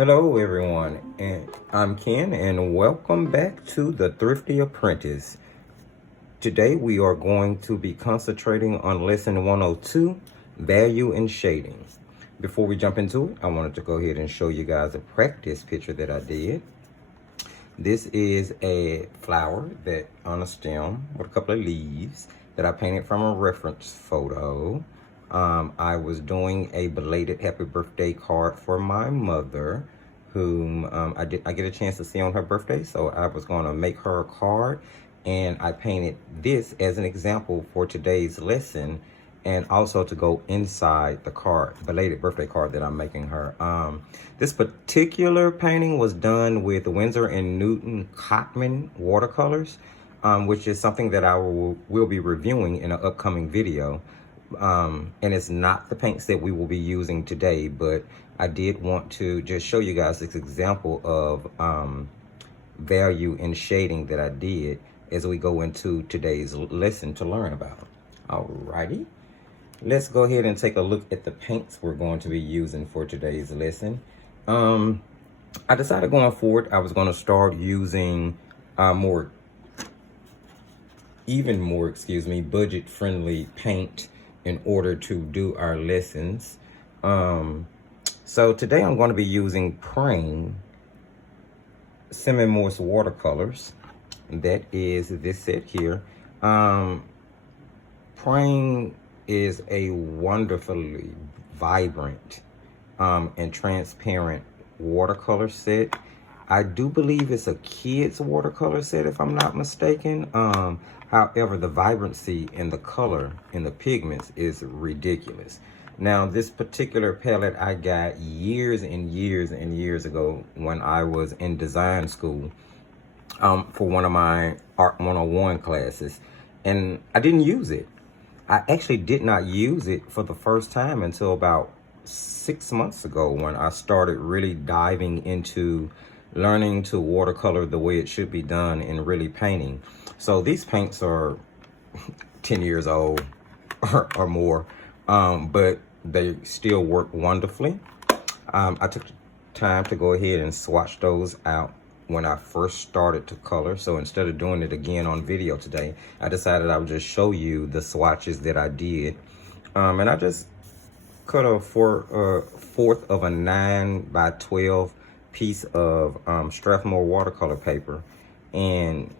Hello everyone, and I'm Ken and welcome back to the Thrifty Apprentice. Today we are going to be concentrating on lesson 102, value and shading. Before we jump into it, I wanted to go ahead and show you guys a practice picture that I did. This is a flower that on a stem with a couple of leaves that I painted from a reference photo. I was doing a belated happy birthday card for my mother, whom I get a chance to see on her birthday, so I was going to make her a card, and I painted this as an example for today's lesson, and also to go inside the card, belated birthday card that I'm making her. This particular painting was done with Winsor & Newton Cotman watercolors, which is something that I will be reviewing in an upcoming video. And it's not the paints that we will be using today, but I did want to just show you guys this example of value and shading that I did as we go into today's lesson to learn about. Alrighty, let's go ahead and take a look at the paints we're going to be using for today's lesson. I decided going forward I was going to start using even more budget-friendly paint in order to do our lessons. So today I'm going to be using Prane semi-moist watercolors. That is this set here. Prane is a wonderfully vibrant and transparent watercolor set. I do believe it's a kid's watercolor set if I'm not mistaken. However, the vibrancy and the color and the pigments is ridiculous. Now, this particular palette I got years and years and years ago when I was in design school for one of my Art 101 classes, and I didn't use it. I actually did not use it for the first time until about 6 months ago when I started really diving into learning to watercolor the way it should be done and really painting. So these paints are 10 years old or more, but they still work wonderfully. I took the time to go ahead and swatch those out when I first started to color. So instead of doing it again on video today, I decided I would just show you the swatches that I did. And I just cut a fourth of a 9x12 piece of Strathmore watercolor paper and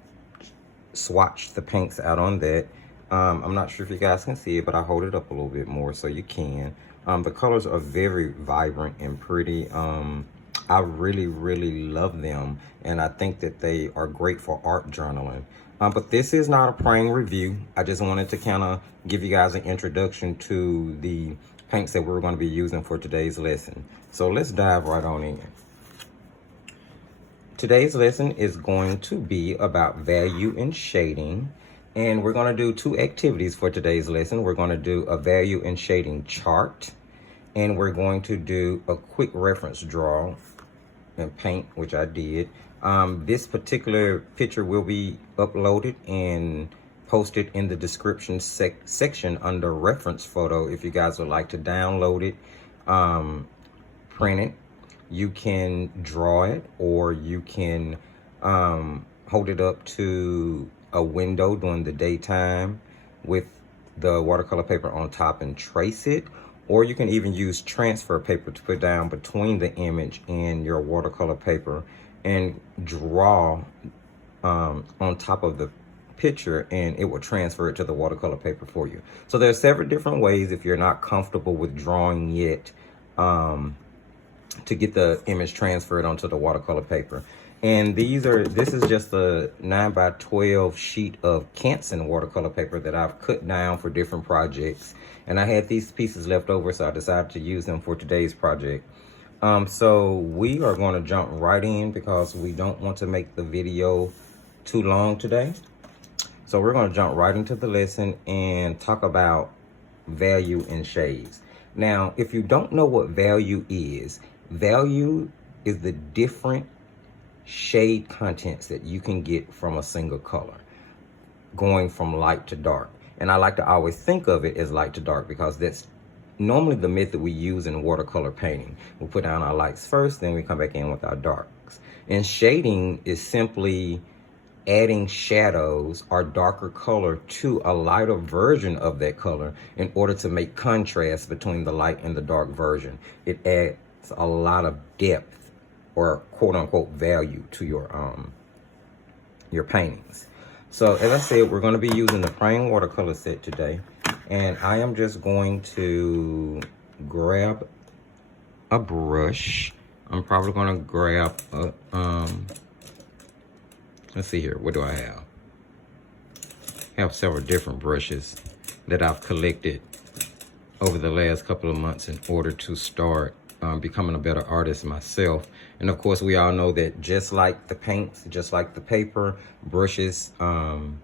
swatch the paints out on that. I'm not sure if you guys can see it, but I hold it up a little bit more so you can. The colors are very vibrant and pretty. I really love them, and I think that they are great for art journaling. But this is not a Prane review. I just wanted to kind of give you guys an introduction to the paints that we're going to be using for today's lesson. So let's dive right on in. Today's lesson is going to be about value and shading, and we're going to do two activities for today's lesson. We're going to do a value and shading chart, and we're going to do a quick reference draw and paint, which I did. This particular picture will be uploaded and posted in the description section under reference photo if you guys would like to download it, print it. You can draw it, or you can hold it up to a window during the daytime with the watercolor paper on top and trace it. Or you can even use transfer paper to put down between the image and your watercolor paper and draw on top of the picture, and it will transfer it to the watercolor paper for you. So there are several different ways if you're not comfortable with drawing yet, to get the image transferred onto the watercolor paper. And this is just a 9x12 sheet of Canson watercolor paper that I've cut down for different projects. And I had these pieces left over, so I decided to use them for today's project. So we are going to jump right in because we don't want to make the video too long today. So we're going to jump right into the lesson and talk about value and shades. Now, if you don't know what value is the different shade contents that you can get from a single color, going from light to dark. And I like to always think of it as light to dark because that's normally the method we use in watercolor painting. We put down our lights first, then we come back in with our darks. And shading is simply adding shadows or darker color to a lighter version of that color in order to make contrast between the light and the dark version. It adds a lot of depth or quote unquote value to your paintings. So as I said, we're going to be using the plain watercolor set today, and I am just going to grab a brush. I'm probably going to grab a let's see here, what do I have? I have several different brushes that I've collected over the last couple of months in order to start becoming a better artist myself. And of course, we all know that just like the paints, just like the paper, brushes, some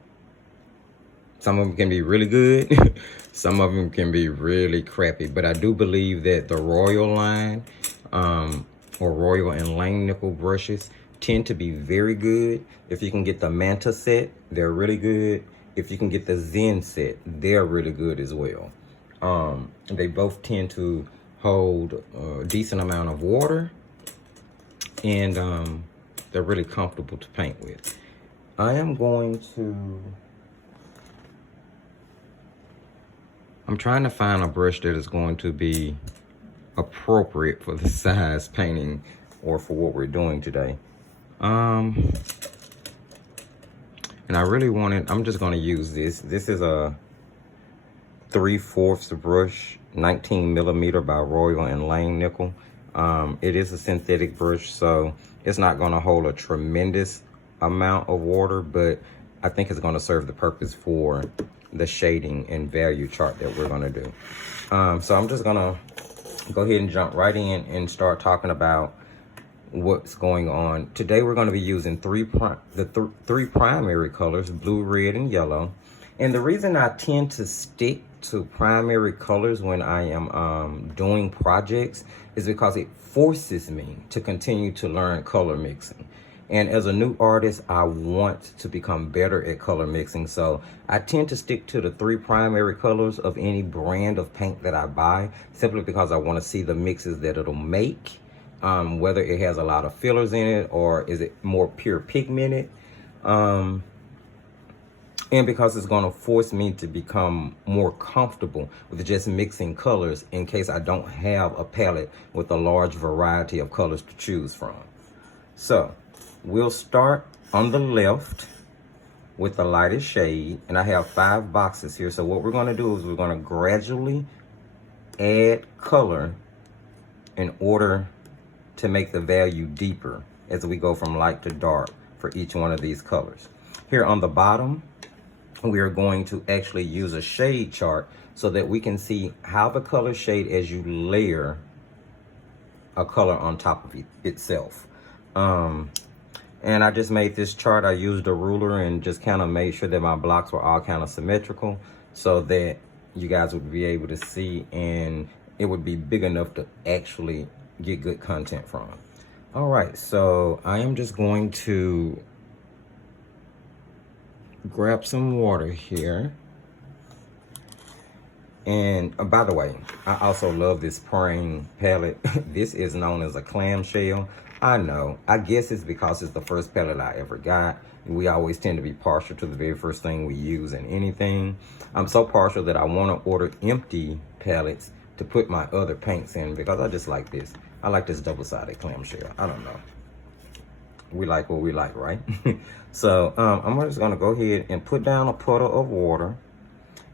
of them can be really good. Some of them can be really crappy. But I do believe that the Royal line or Royal and Langnickel brushes tend to be very good. If you can get the Manta set, they're really good. If you can get the Zen set, they're really good as well. They both tend to hold a decent amount of water, and they're really comfortable to paint with. I'm trying to find a brush that is going to be appropriate for the size painting or for what we're doing today. And I really wanted, I'm just going to use this. This is a 3/4 brush, 19 millimeter by Royal and Langnickel. It is a synthetic brush, so it's not going to hold a tremendous amount of water, but I think it's going to serve the purpose for the shading and value chart that we're going to do. So I'm just going to go ahead and jump right in and start talking about what's going on. Today we're going to be using three primary colors, blue, red, and yellow. And the reason I tend to stick to primary colors when I am doing projects is because it forces me to continue to learn color mixing. And as a new artist, I want to become better at color mixing. So I tend to stick to the 3 primary colors of any brand of paint that I buy, simply because I want to see the mixes that it'll make, whether it has a lot of fillers in it or is it more pure pigmented. And because it's going to force me to become more comfortable with just mixing colors in case I don't have a palette with a large variety of colors to choose from. So we'll start on the left with the lightest shade, and I have 5 boxes here. So what we're going to do is we're going to gradually add color in order to make the value deeper as we go from light to dark for each one of these colors. Here on the bottom, we are going to actually use a shade chart so that we can see how the color shade as you layer a color on top of itself. And I just made this chart. I used a ruler and just kind of made sure that my blocks were all kind of symmetrical so that you guys would be able to see and it would be big enough to actually get good content from. All right, so I am just going to grab some water here. And by the way, I also love this praying palette. This is known as a clamshell. I know, I guess it's because it's the first palette I ever got. We always tend to be partial to the very first thing we use in anything. I'm so partial that I want to order empty palettes to put my other paints in because I just like this. I like this double-sided clamshell. I don't know. We like what we like, right? So I'm just gonna go ahead and put down a puddle of water.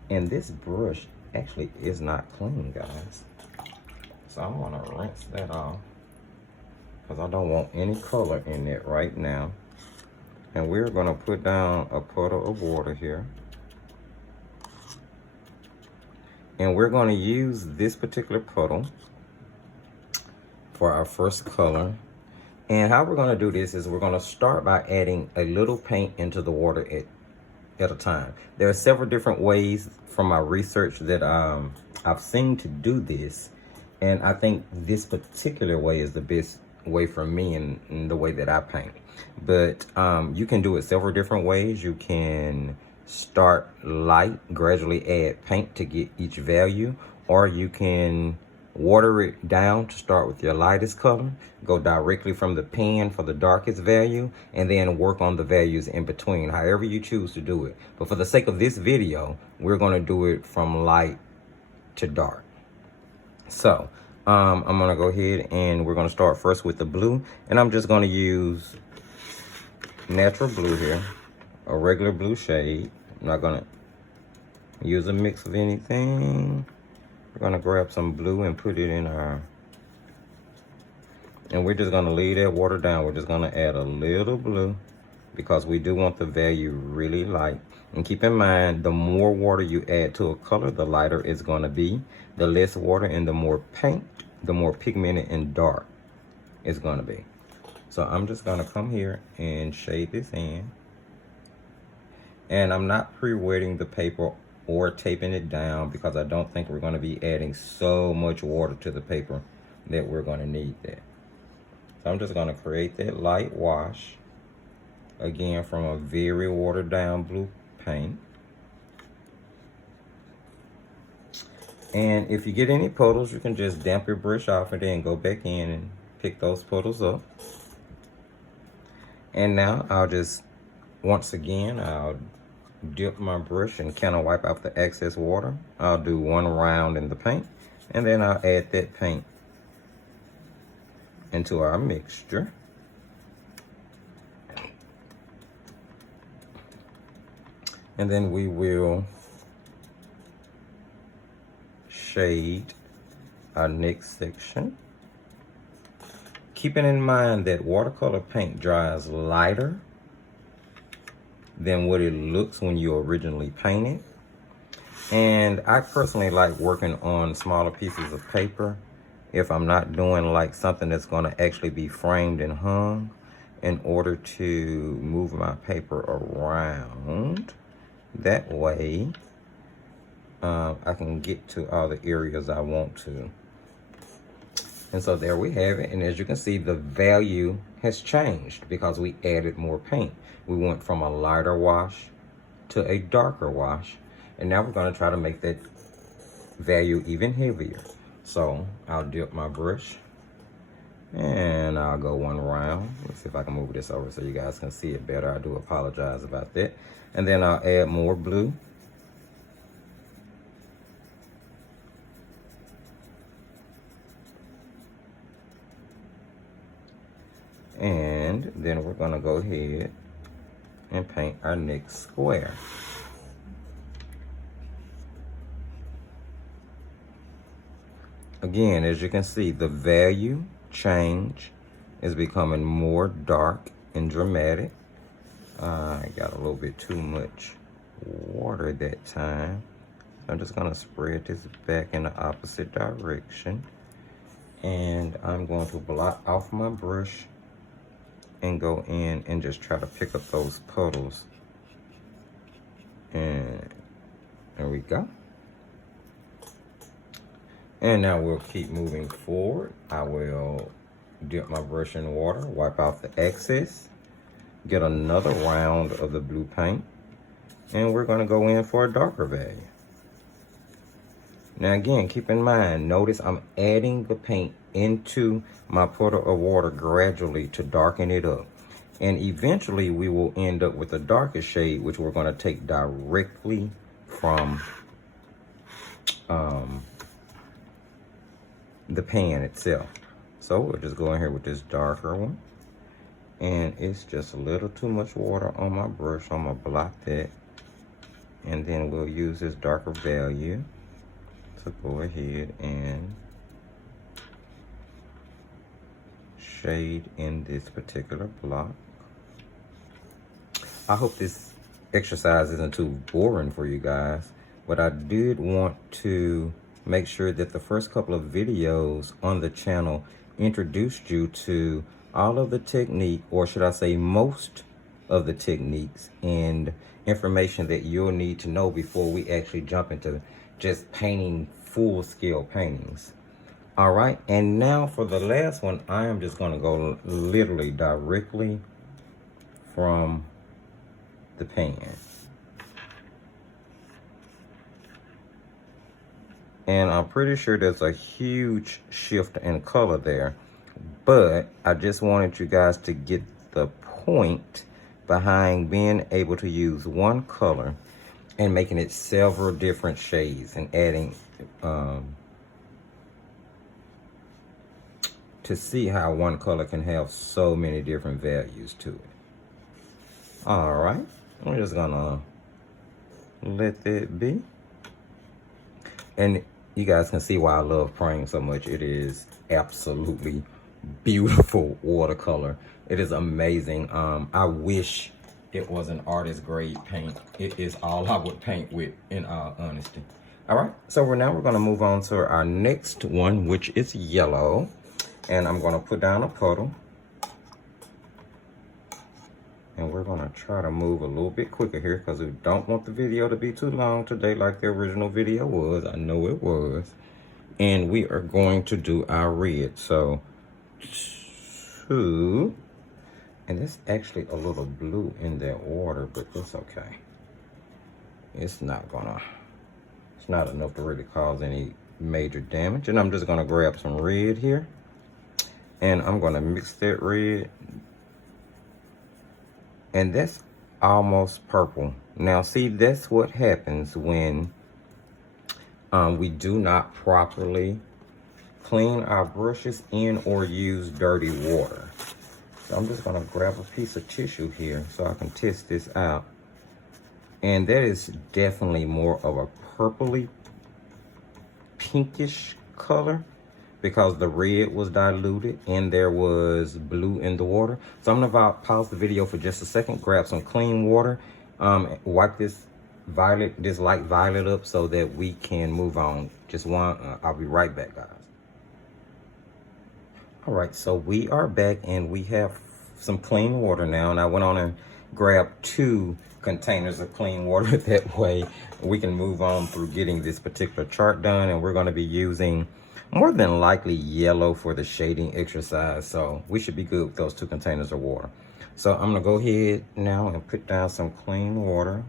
And this brush actually is not clean, guys. So I'm gonna rinse that off because I don't want any color in it right now. And we're gonna put down a puddle of water here. And we're gonna use this particular puddle for our first color. And how we're gonna do this is we're gonna start by adding a little paint into the water at a time. There are several different ways from my research that I've seen to do this. And I think this particular way is the best way for me and the way that I paint. But you can do it several different ways. You can start light, gradually add paint to get each value, or you can water it down to start with your lightest color, go directly from the pen for the darkest value, and then work on the values in between, however you choose to do it. But for the sake of this video, we're going to do it from light to dark. So I'm going to go ahead and we're going to start first with the blue, and I'm just going to use natural blue here, a regular blue shade. I'm not going to use a mix of anything. We're going to grab some blue and put it in our, and we're just going to leave that water down. We're just going to add a little blue because we do want the value really light. And keep in mind, the more water you add to a color, the lighter it's going to be. The less water and the more paint, the more pigmented and dark it's going to be. So I'm just going to come here and shade this in. And I'm not pre-wetting the paper or taping it down because I don't think we're going to be adding so much water to the paper that we're going to need that. So I'm just going to create that light wash, again from a very watered down blue paint. And if you get any puddles, you can just damp your brush off and then go back in and pick those puddles up. And now I'll just, once again, I'll dip my brush and kind of wipe out the excess water. I'll do one round in the paint, and then I'll add that paint into our mixture. And then we will shade our next section. Keeping in mind that watercolor paint dries lighter than what it looks when you originally paint it. And I personally like working on smaller pieces of paper if I'm not doing like something that's going to actually be framed and hung, in order to move my paper around. That way I can get to all the areas I want to. And so there we have it. And as you can see, the value has changed because we added more paint. We went from a lighter wash to a darker wash. And now we're going to try to make that value even heavier. So I'll dip my brush and I'll go one round. Let's see if I can move this over so you guys can see it better. I do apologize about that. And then I'll add more blue. And then we're going to go ahead and paint our next square. Again, as you can see, the value change is becoming more dark and dramatic. I got a little bit too much water that time. I'm just going to spread this back in the opposite direction. And I'm going to blot off my brush and go in and just try to pick up those puddles. And there we go. And now we'll keep moving forward. I will dip my brush in water, wipe off the excess, get another round of the blue paint, and we're gonna go in for a darker value. Now again, keep in mind, notice I'm adding the paint into my puddle of water gradually to darken it up. And eventually we will end up with a darker shade, which we're gonna take directly from the pan itself. So we'll just go in here with this darker one. And it's just a little too much water on my brush. I'm gonna blot that. And then we'll use this darker value to go ahead and shade in this particular block. I hope this exercise isn't too boring for you guys, but I did want to make sure that the first couple of videos on the channel introduced you to all of the technique, or should I say most of the techniques and information that you'll need to know before we actually jump into just painting full-scale paintings. All right, and now for the last one, I am just going to go literally directly from the pan. And I'm pretty sure there's a huge shift in color there. But I just wanted you guys to get the point behind being able to use one color and making it several different shades and adding to see how one color can have so many different values to it. All right, we're just gonna let that be. And you guys can see why I love praying so much. It is absolutely beautiful watercolor. It is amazing. I wish it was an artist grade paint. It is all I would paint with, in all honesty. All right, so we're gonna move on to our next one, which is yellow. And I'm gonna put down a puddle. And we're gonna try to move a little bit quicker here because we don't want the video to be too long today like the original video was. I know it was. And we are going to do our red. So, two. And there's actually a little blue in that water, but it's okay. It's not enough to really cause any major damage. And I'm just gonna grab some red here. And I'm gonna mix that red. And that's almost purple. Now see, that's what happens when we do not properly clean our brushes in or use dirty water. So I'm just gonna grab a piece of tissue here so I can test this out. And that is definitely more of a purpley pinkish color because the red was diluted and there was blue in the water. So I'm gonna pause the video for just a second, grab some clean water, wipe this light violet up so that we can move on. Just one, I'll be right back, guys. All right, so we are back and we have some clean water now. And I went on and grabbed 2 containers of clean water. That way we can move on through getting this particular chart done. And we're gonna be using more than likely yellow for the shading exercise. So we should be good with those 2 containers of water. So I'm gonna go ahead now and put down some clean water.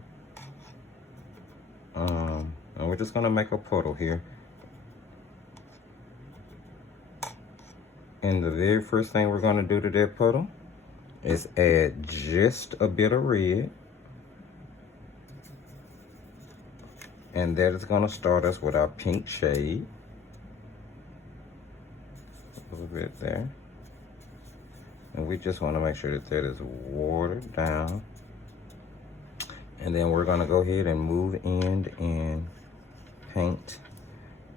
And we're just gonna make a puddle here. And the very first thing we're gonna do to that puddle is add just a bit of red. And that is gonna start us with our pink shade. A little bit there. And we just wanna make sure that that is watered down. And then we're gonna go ahead and move in and paint.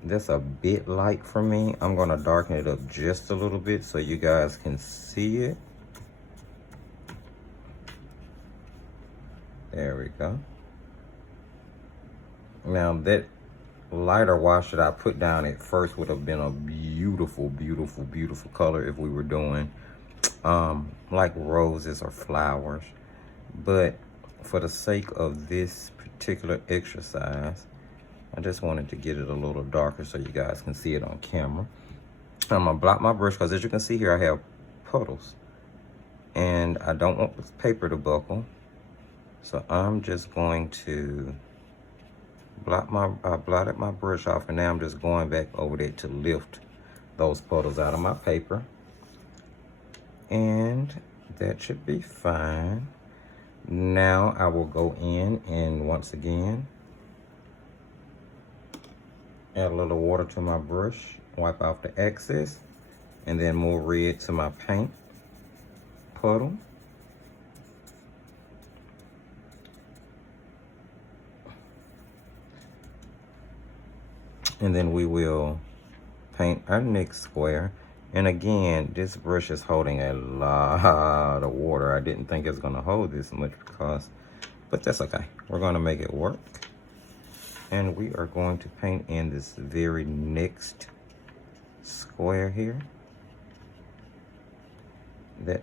That's a bit light for me. I'm gonna darken it up just a little bit so you guys can see it. There we go. Now that lighter wash that I put down at first would have been a beautiful, beautiful, beautiful color if we were doing like roses or flowers. But for the sake of this particular exercise, I just wanted to get it a little darker so you guys can see it on camera. I'm gonna block my brush because as you can see here, I have puddles. And I don't want the paper to buckle. So I'm just going to I blotted my brush off and now I'm just going back over there to lift those puddles out of my paper. And that should be fine. Now I will go in and once again, add a little water to my brush, wipe off the excess, and then more red to my paint puddle. And then we will paint our next square. And again, this brush is holding a lot of water. I didn't think it's gonna hold this much but that's okay. We're gonna make it work. And we are going to paint in this very next square here. That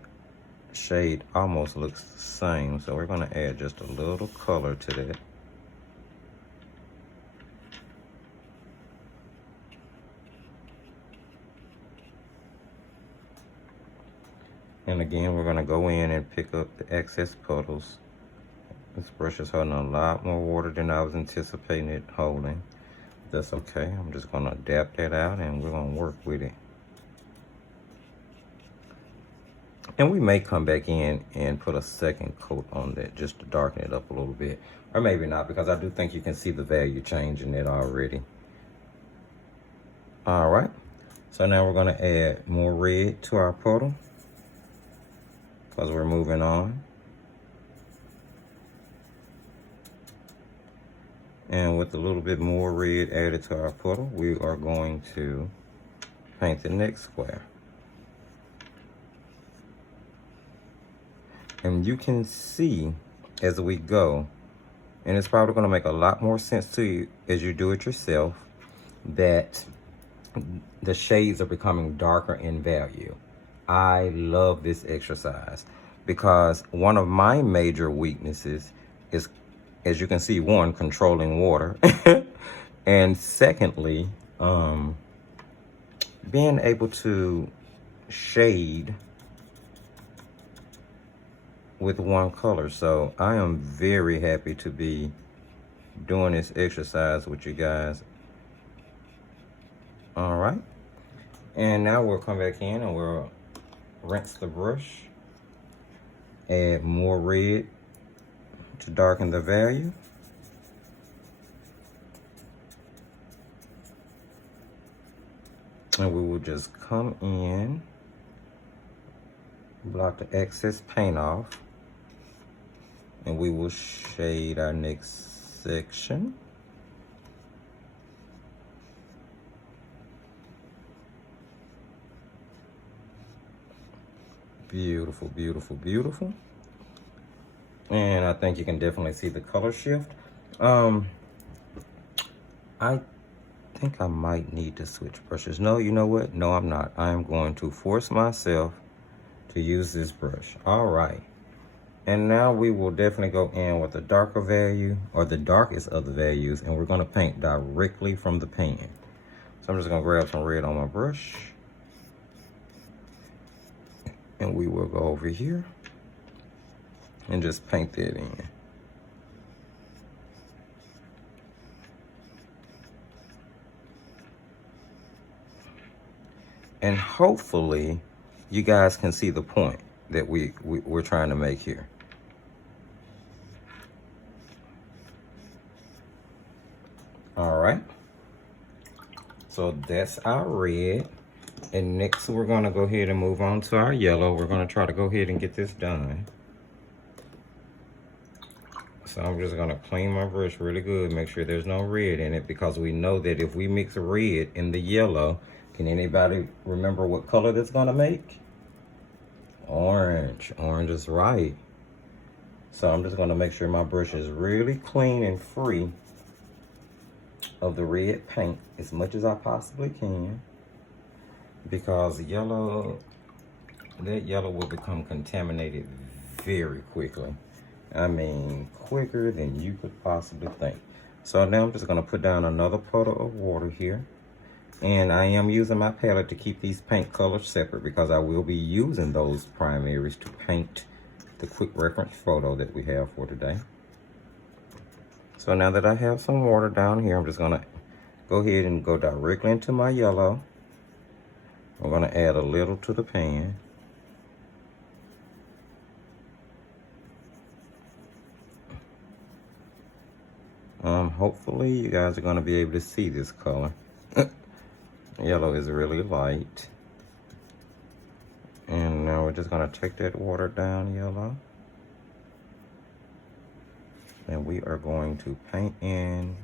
shade almost looks the same, so we're gonna add just a little color to that. And again, we're gonna go in and pick up the excess puddles. This brush is holding a lot more water than I was anticipating it holding. That's okay. I'm just gonna adapt that out and we're gonna work with it. And we may come back in and put a second coat on that just to darken it up a little bit. Or maybe not, because I do think you can see the value change in it already. All right. So now we're gonna add more red to our puddle because we're moving on. And with a little bit more red added to our puddle, we are going to paint the next square. And you can see as we go, and it's probably gonna make a lot more sense to you as you do it yourself, that the shades are becoming darker in value. I love this exercise because one of my major weaknesses is, as you can see, one, controlling water, and secondly, being able to shade with one color. So I am very happy to be doing this exercise with you guys. All right, and now we'll come back in and we'll rinse the brush, add more red to darken the value. And we will just come in, block the excess paint off, and we will shade our next section. Beautiful, beautiful, beautiful. And I think you can definitely see the color shift. I think I might need to switch brushes. No, you know what? No, I'm not. I am going to force myself to use this brush. All right. And now we will definitely go in with the darker value, or the darkest of the values, and we're gonna paint directly from the pan. So I'm just gonna grab some red on my brush, and we will go over here and just paint that in. And hopefully you guys can see the point that we're trying to make here. All right, so that's our red. And next we're gonna go ahead and move on to our yellow. We're gonna try to go ahead and get this done. So I'm just gonna clean my brush really good, make sure there's no red in it, because we know that if we mix red in the yellow, can anybody remember what color that's gonna make? Orange. Orange is right. So I'm just gonna make sure my brush is really clean and free of the red paint as much as I possibly can, because yellow, that yellow will become contaminated very quickly. I mean, quicker than you could possibly think. So now I'm just gonna put down another puddle of water here. And I am using my palette to keep these paint colors separate, because I will be using those primaries to paint the quick reference photo that we have for today. So now that I have some water down here, I'm just gonna go ahead and go directly into my yellow. I'm gonna add a little to the pan. Hopefully you guys are gonna be able to see this color. Yellow is really light. And now we're just gonna take that water down yellow. And we are going to paint in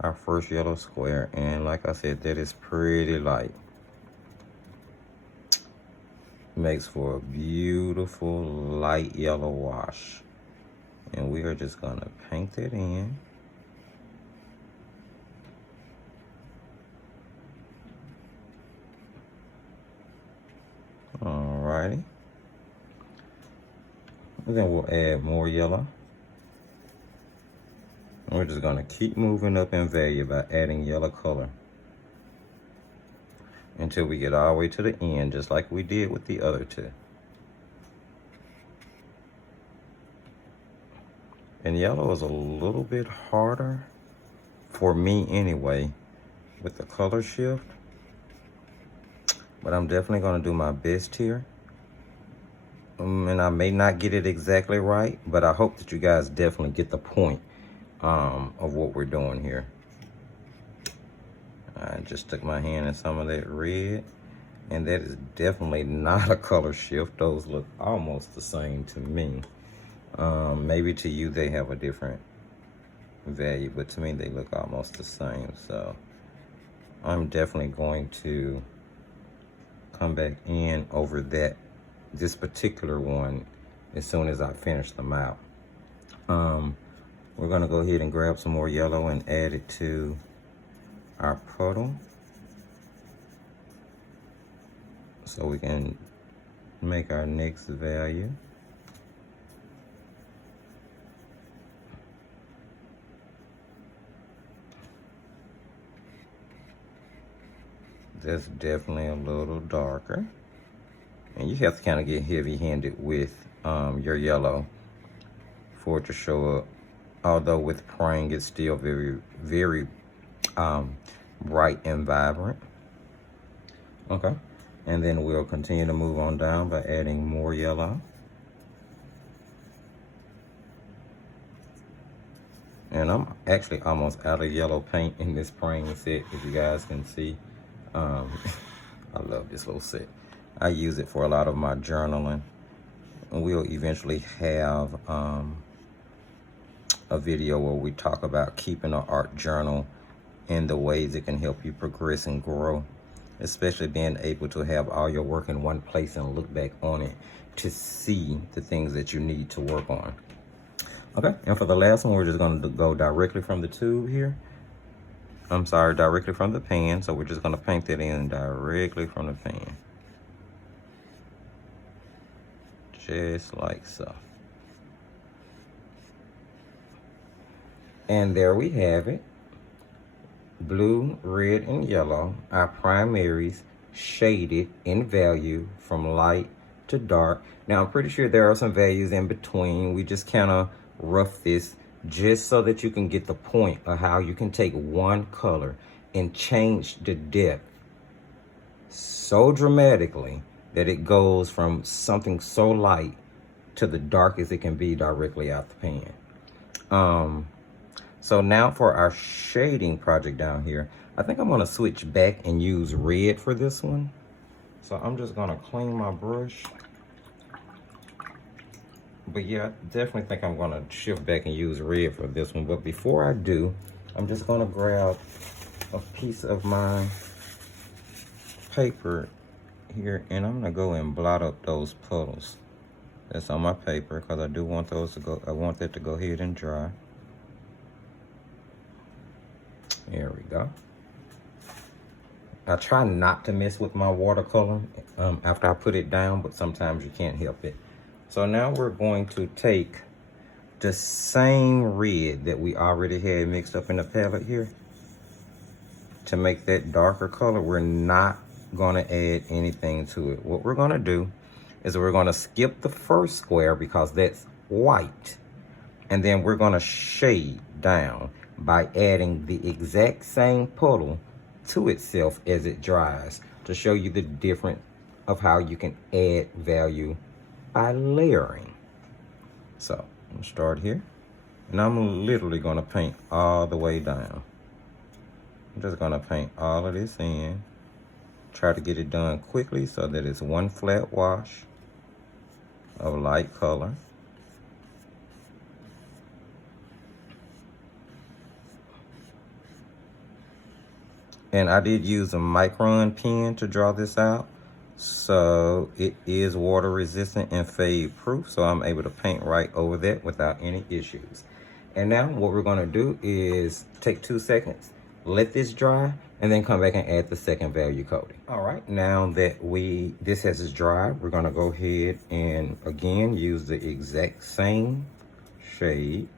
our first yellow square. And like I said, that is pretty light. Makes for a beautiful light yellow wash. And we are just gonna paint that in. Alrighty. And then we'll add more yellow. And we're just gonna keep moving up in value by adding yellow color until we get all the way to the end, just like we did with the other two. And yellow is a little bit harder for me anyway, with the color shift. But I'm definitely gonna do my best here. And I may not get it exactly right, but I hope that you guys definitely get the point of what we're doing here. I just took my hand in some of that red, and that is definitely not a color shift. Those look almost the same to me. Maybe to you they have a different value, but to me they look almost the same. So I'm definitely going to come back in over this particular one as soon as I finish them out. We're gonna go ahead and grab some more yellow and add it to our puddle so we can make our next value. That's definitely a little darker. And you have to kind of get heavy-handed with your yellow for it to show up. Although with praying, it's still very, very bright and vibrant. Okay, and then we'll continue to move on down by adding more yellow. And I'm actually almost out of yellow paint in this praying set, if you guys can see. I love this little set. I use it for a lot of my journaling. And we'll eventually have a video where we talk about keeping an art journal and the ways it can help you progress and grow, especially being able to have all your work in one place and look back on it to see the things that you need to work on. Okay, and for the last one, we're just gonna go directly from the tube here. I'm sorry, directly from the pan. So we're just gonna paint that in directly from the pan. Just like so. And there we have it. Blue, red, and yellow, our primaries shaded in value from light to dark. Now I'm pretty sure there are some values in between. We just kind of rough this just so that you can get the point of how you can take one color and change the depth so dramatically that it goes from something so light to the darkest it can be directly out the pan. So now for our shading project down here, I think I'm gonna switch back and use red for this one. So I'm just gonna clean my brush. But yeah, I definitely think I'm gonna shift back and use red for this one. But before I do, I'm just gonna grab a piece of my paper here and I'm gonna go and blot up those puddles that's on my paper, because I do want those to go, I want that to go ahead and dry. There we go. I try not to mess with my watercolor after I put it down, but sometimes you can't help it. So now we're going to take the same red that we already had mixed up in the palette here to make that darker color. We're not gonna add anything to it. What we're gonna do is we're gonna skip the first square because that's white. And then we're gonna shade down by adding the exact same puddle to itself as it dries to show you the difference of how you can add value by layering. So I'm gonna start here and I'm literally gonna paint all the way down. I'm just gonna paint all of this in, try to get it done quickly so that it's one flat wash of light color. And I did use a micron pen to draw this out. So it is water resistant and fade proof. So I'm able to paint right over that without any issues. And now what we're gonna do is take 2 seconds, let this dry, and then come back and add the second value coating. All right, now that this has dried, we're gonna go ahead and again use the exact same shade.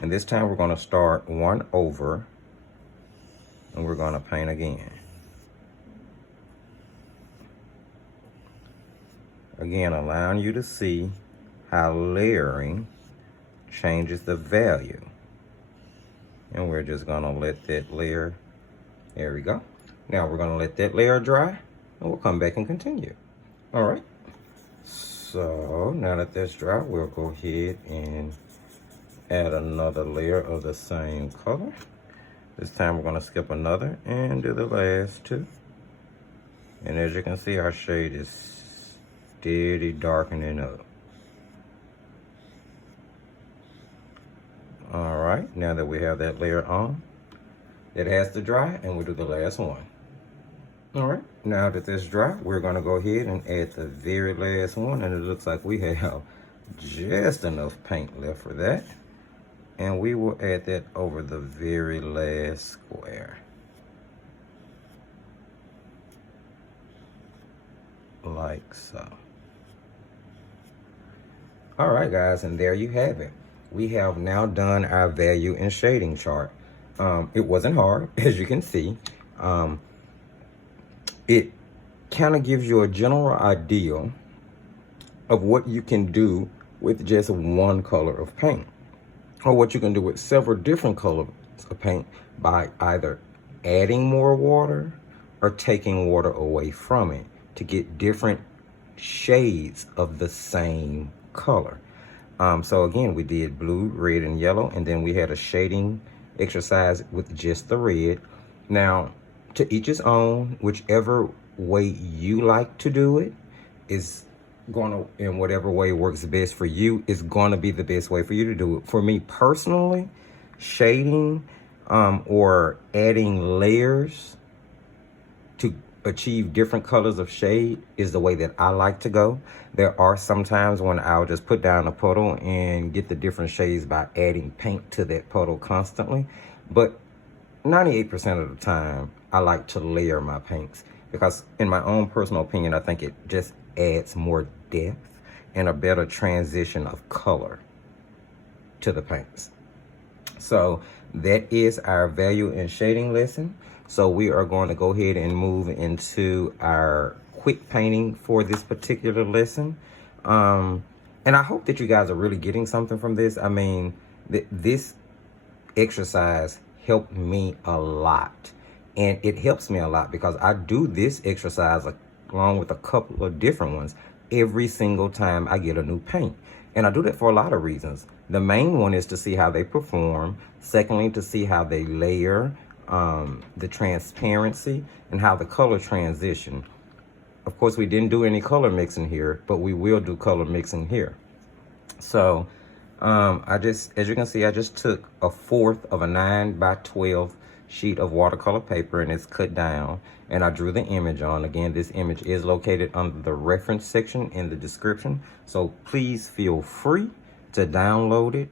And this time we're gonna start one over and we're gonna paint again. Again, allowing you to see how layering changes the value. And we're just gonna let that layer, there we go. Now we're gonna let that layer dry and we'll come back and continue. All right, so now that that's dry, we'll go ahead and add another layer of the same color. This time we're gonna skip another and do the last two. And as you can see, our shade is steady darkening up. All right, now that we have that layer on, it has to dry, and we'll do the last one. All right, now that that's dry, we're gonna go ahead and add the very last one, and it looks like we have just enough paint left for that. And we will add that over the very last square. Like so. All right, guys, and there you have it. We have now done our value and shading chart. It wasn't hard, as you can see. It kind of gives you a general idea of what you can do with just one color of paint, or what you can do with several different colors of paint by either adding more water or taking water away from it to get different shades of the same color. So again, we did blue, red, and yellow, and then we had a shading exercise with just the red. Now, to each his own, whichever way you like to do it is gonna, in whatever way works best for you, is gonna be the best way for you to do it. For me personally, shading or adding layers to achieve different colors of shade is the way that I like to go. There are some times when I'll just put down a puddle and get the different shades by adding paint to that puddle constantly. But 98% of the time, I like to layer my paints because in my own personal opinion, I think it just adds more depth and a better transition of color to the paints. So that is our value and shading lesson. So we are going to go ahead and move into our quick painting for this particular lesson. And I hope that you guys are really getting something from this. I mean, this exercise helped me a lot. And it helps me a lot because I do this exercise along with a couple of different ones every single time I get a new paint. And I do that for a lot of reasons. The main one is to see how they perform. Secondly, to see how they layer, the transparency, and how the color transition. Of course, we didn't do any color mixing here, but we will do color mixing here. So as you can see, I just took 1/4 of a 9x12 sheet of watercolor paper, and it's cut down, and I drew the image on. Again, this image is located under the reference section in the description, so please feel free to download it.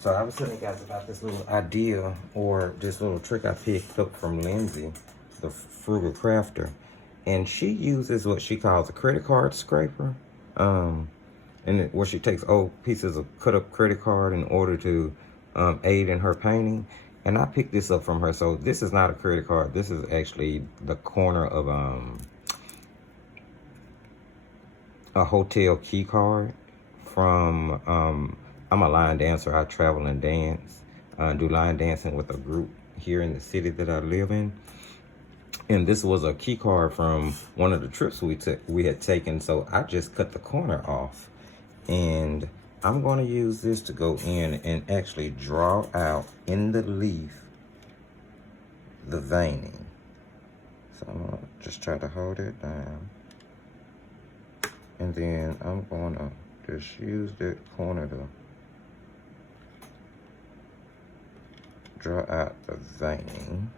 So I was telling you guys about this little idea or this little trick I picked up from Lindsay, the frugal crafter. And she uses what she calls a credit card scraper. and where she takes old pieces of cut up credit card in order to aid in her painting. And I picked this up from her. So this is not a credit card. This is actually the corner of a hotel key card from, I'm a line dancer. I travel and dance, do line dancing with a group here in the city that I live in. And this was a key card from one of the trips we had taken. So I just cut the corner off, and I'm going to use this to go in and actually draw out in the leaf the veining. So I'm going to just try to hold it down. And then I'm going to just use that corner to draw out the veining.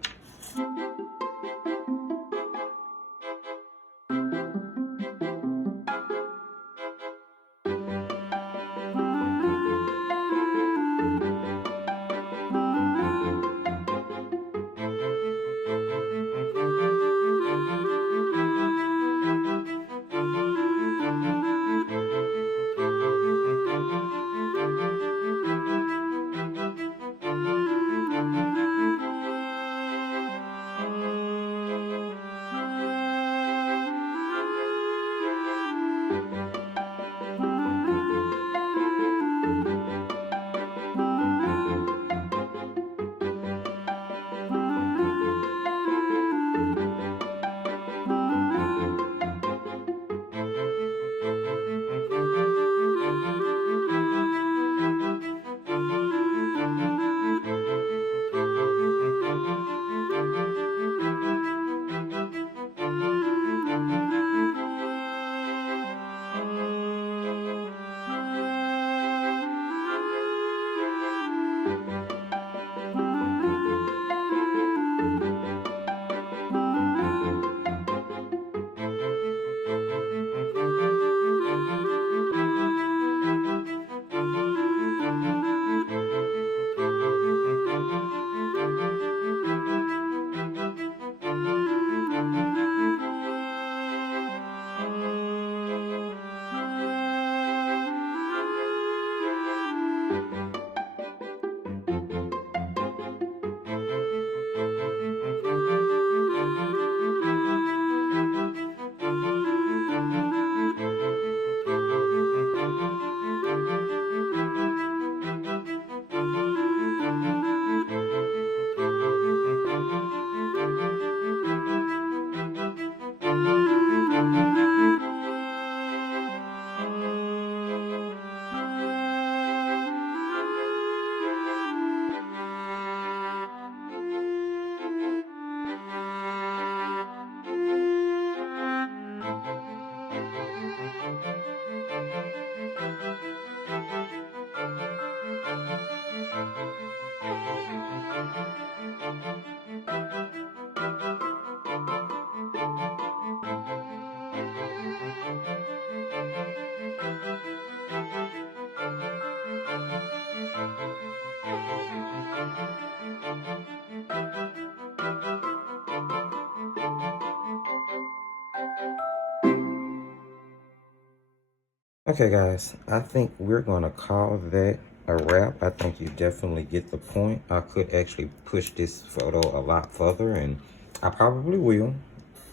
Okay, guys, I think we're going to call that a wrap. I think you definitely get the point. I could actually push this photo a lot further, and I probably will.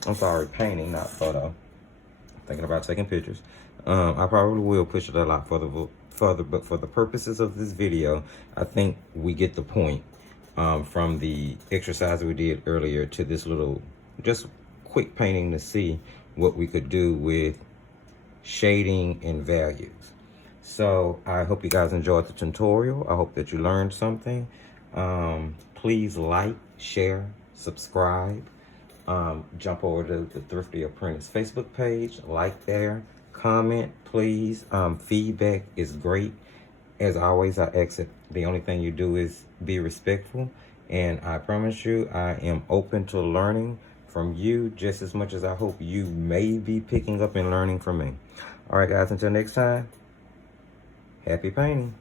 I'm sorry, painting, not photo. Thinking about taking pictures. I probably will push it a lot further, but for the purposes of this video, I think we get the point from the exercise we did earlier to this little, just quick painting to see what we could do with shading and values. So I hope you guys enjoyed the tutorial. I hope that you learned something. Please like, share, subscribe. Jump over to the Thrifty Apprentice Facebook page, like there, comment, please. Feedback is great. As always, I ask that the only thing you do is be respectful. And I promise you, I am open to learning from you just as much as I hope you may be picking up and learning from me. All right, guys, until next time, happy painting.